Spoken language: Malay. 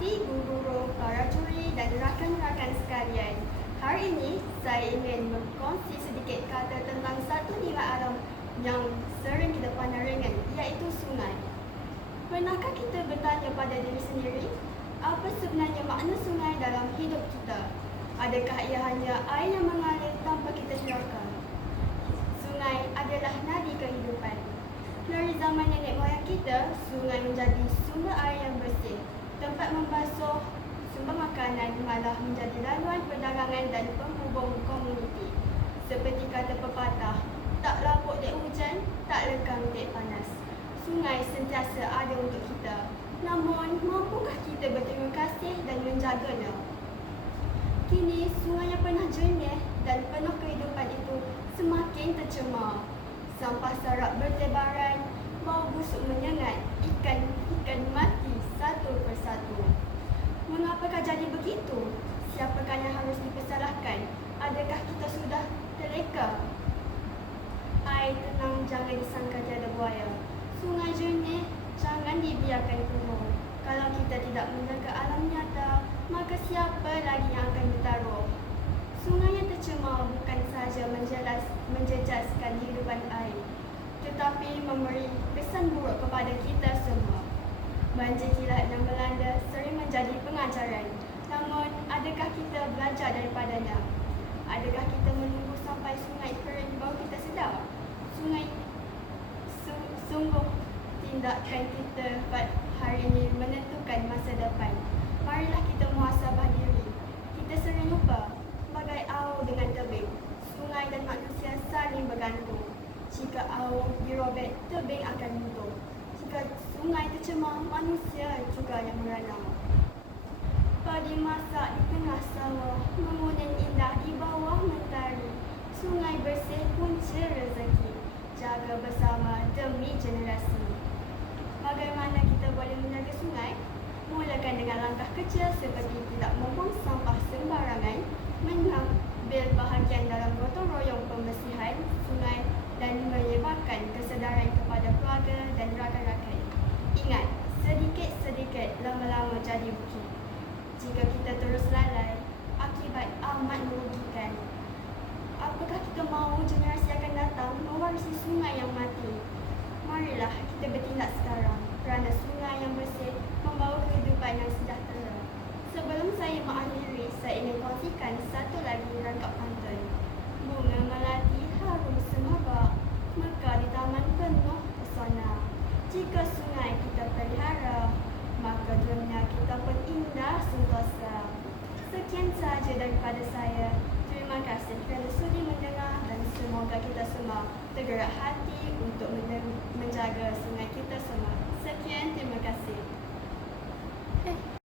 Pemerhati, guru-guru, para juri dan rakan-rakan sekalian. Hari ini saya ingin berkongsi sedikit kata tentang satu nilai alam yang sering kita pandang ringan, iaitu sungai. Pernahkah kita bertanya pada diri sendiri, apa sebenarnya makna sungai dalam hidup kita? Adakah ia hanya air yang mengalir tanpa kita sedar? Sungai adalah nadi kehidupan. Dari zaman nenek moyang kita, sungai menjadi sumber air yang bersih, tempat membasuh, sumber makanan, malah menjadi laluan perdagangan dan penghubung komuniti. Seperti kata pepatah, tak lapuk dek hujan, tak lekang dek panas. Sungai sentiasa ada untuk kita. Namun, mampukah kita berterima kasih dan menjaganya? Kini, sungai yang pernah jernih dan penuh kehidupan itu semakin tercemar. Sampah sarap bertebaran, bau busuk menyengat, ikan mati satu persatu. Mengapakah jadi begitu? Siapakah yang harus dipersalahkan? Adakah kita sudah terleka? Air tenang jangan disangka tiada buaya. Sungai jernih jangan dibiarkan kumuh. Kalau kita tidak menjaga alam nyata, maka siapa lagi yang akan bertaruh? Sungai yang tercemar bukan sahaja menjejaskan kehidupan air, tetapi memberi pesan buruk kepada kita semua. Banjir kilat yang melanda sering menjadi pengajaran. Namun, adakah kita belajar daripadanya? Adakah kita menunggu sampai sungai kering baru kita sedar? Sungguh tindakan kita hari ini menentukan masa depan. Marilah kita muhasabah diri. Kita sering lupa, bagai air dengan tebing, sungai dan manusia saling bergantung. Jika air dirobek, tebing akan runtuh. Jika sungai tercemar, manusia juga yang merana. Padi masak di tengah sawah, menguning indah di bawah mentari. Sungai bersih punca rezeki, jaga bersama demi generasi. Bagaimana kita boleh menjaga sungai? Mulakan dengan langkah kecil seperti tidak membuang sampah sembarangan, mengambil bahagian dalam gotong royong pembersihan sungai dan menyebarkan kesedaran kepada keluarga dan rakan-rakan. Ingat, sedikit-sedikit lama-lama jadi bukit. Jika kita terus lalai, akibat amat merugikan. Apakah kita mahu generasi akan datang mewarisi sungai yang mati? Marilah kita bertindak sekarang, kerana sungai yang bersih membawa kehidupan yang sejahtera. Sebelum saya mengakhiri, saya ingin kongsikan satu lagi rangkap pantun. Bunga melati harum semerbak, mekar di taman penuh pesona. Jika sungai kita pelihara, maka dunia kita pun indah sentosa. Sekian sahaja daripada saya. Terima kasih kerana sudi mendengar dan semoga kita semua tergerak hati untuk menjaga sungai kita semua. Sekian, terima kasih.